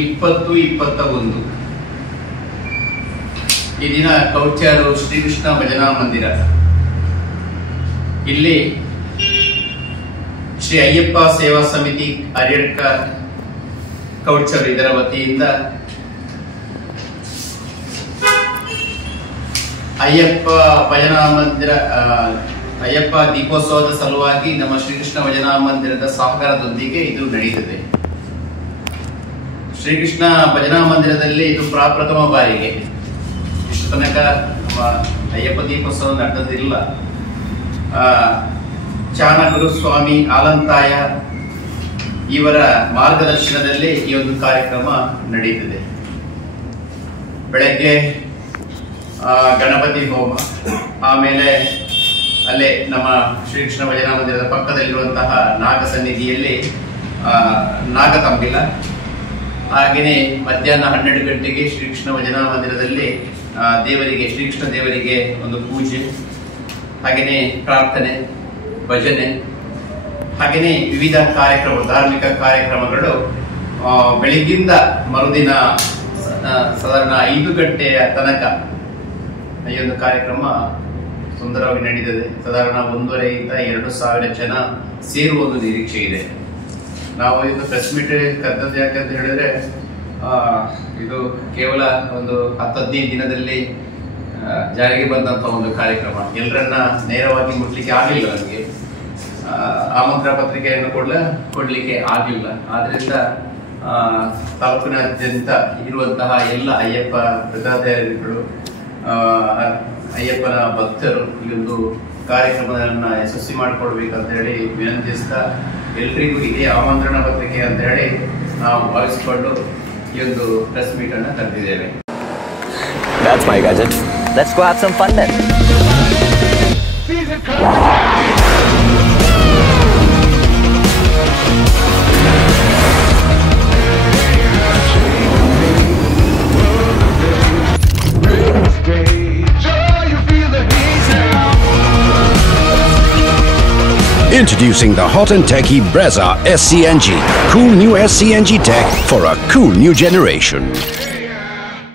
2021 ಈ ದಿನ ಕೌಚ್ಯಾರು ಶ್ರೀಕೃಷ್ಣ ಭಜನಾ ಮಂದಿರ ಇಲ್ಲಿ ಶ್ರೀ ಅಯ್ಯಪ್ಪ ಸೇವಾ ಸಮಿತಿ ಅರಿಯಡ್ಕ ಕೌಚ್ಯಾರು ಇದರ ವತಿಯಿಂದ ಅಯ್ಯಪ್ಪ ಭಜನಾ ಮಂದಿರ ಅಯ್ಯಪ್ಪ ದೀಪೋತ್ಸವದ ಸಲುವಾಗಿ ನಮ್ಮ ಶ್ರೀಕೃಷ್ಣ ಭಜನಾ ಮಂದಿರದ ಸಹಕಾರದೊಂದಿಗೆ ಇದು ನಡೆಯುತ್ತದೆ. ಶ್ರೀಕೃಷ್ಣ ಭಜನಾ ಮಂದಿರದಲ್ಲಿ ಇದು ಪ್ರಥಮ ಬಾರಿಗೆ. ಇಷ್ಟು ತನಕ ನಮ್ಮ ಅಯ್ಯಪ್ಪ ದೀಪೋತ್ಸವ ನಡೆದಿಲ್ಲ. ಚಾಣಗುರು ಸ್ವಾಮಿ ಆಲಂತಾಯ ಇವರ ಮಾರ್ಗದರ್ಶನದಲ್ಲಿ ಈ ಒಂದು ಕಾರ್ಯಕ್ರಮ ನಡೆಯುತ್ತದೆ. ಬೆಳಗ್ಗೆ ಗಣಪತಿ ಹೋಮ, ಆಮೇಲೆ ಅಲ್ಲೇ ನಮ್ಮ ಶ್ರೀಕೃಷ್ಣ ಭಜನಾ ಮಂದಿರದ ಪಕ್ಕದಲ್ಲಿರುವಂತಹ ನಾಗ ಸನ್ನಿಧಿಯಲ್ಲಿ ನಾಗತಂಬಿಲ, ಹಾಗೆಯೇ ಮಧ್ಯಾಹ್ನ 12 ಗಂಟೆಗೆ ಶ್ರೀಕೃಷ್ಣ ಭಜನಾ ಮಂದಿರದಲ್ಲಿ ದೇವರಿಗೆ ಶ್ರೀಕೃಷ್ಣ ದೇವರಿಗೆ ಒಂದು ಪೂಜೆ, ಹಾಗೆಯೇ ಪ್ರಾರ್ಥನೆ, ಭಜನೆ, ಹಾಗೆಯೇ ವಿವಿಧ ಕಾರ್ಯಕ್ರಮ ಧಾರ್ಮಿಕ ಕಾರ್ಯಕ್ರಮಗಳು ಬೆಳಿಗ್ಗಿಂದ ಮರುದಿನ ಸಾಧಾರಣ 5 ಗಂಟೆಯ ತನಕ ಈ ಒಂದು ಕಾರ್ಯಕ್ರಮ ಸುಂದರವಾಗಿ ನಡೆದಿದೆ. ಸಾಧಾರಣ 1,500-2,000 ಜನ ಸೇರುವ ಒಂದು ನಿರೀಕ್ಷೆ ಇದೆ. ನಾವು ಇದು ಪ್ರೆಸ್ ಮೀಟ್ ಕರೆದದ್ದು ಯಾಕಂತ ಹೇಳಿದ್ರೆ ಇದು ಕೇವಲ ಒಂದು 10-15 ದಿನದಲ್ಲಿ ಜಾರಿಗೆ ಬಂದಂತ ಒಂದು ಕಾರ್ಯಕ್ರಮ. ಎಲ್ಲರನ್ನ ನೇರವಾಗಿ ಮುಟ್ಲಿಕ್ಕೆ ಆಗಲಿಲ್ಲ, ನನಗೆ ಆಮಂತ್ರಣ ಪತ್ರಿಕೆಯನ್ನು ಕೊಡ್ಲಿಕ್ಕೆ ಆಗಲಿಲ್ಲ. ಆದ್ರಿಂದ ತಾಲೂಕಿನಾದ್ಯಂತ ಇರುವಂತಹ ಎಲ್ಲ ಅಯ್ಯಪ್ಪ ಪ್ರಜಾಧಾರಿಗಳು, ಅಯ್ಯಪ್ಪನ ಭಕ್ತರು ಈ ಒಂದು ಕಾರ್ಯಕ್ರಮವನ್ನ ಯಶಸ್ವಿ ಮಾಡಿಕೊಡ್ಬೇಕಂತ ಹೇಳಿ ವಿನಂತಿಸ್ತಾ, ಎಲ್ರಿಗೂ ಇದೇ ಆಮಂತ್ರಣ ಪತ್ರಿಕೆ ಅಂತ ಹೇಳಿ ನಾವು ಭಾವಿಸಿಕೊಂಡು ಈ ಒಂದು ಪ್ರೆಸ್ ಮೀಟ್ ಅನ್ನ ಕರೆದಿದ್ದೇವೆ. That's my gadget. Let's go have some fun then. Introducing the hot and techy Brezza SCNG. Cool new SCNG tech for a cool new generation.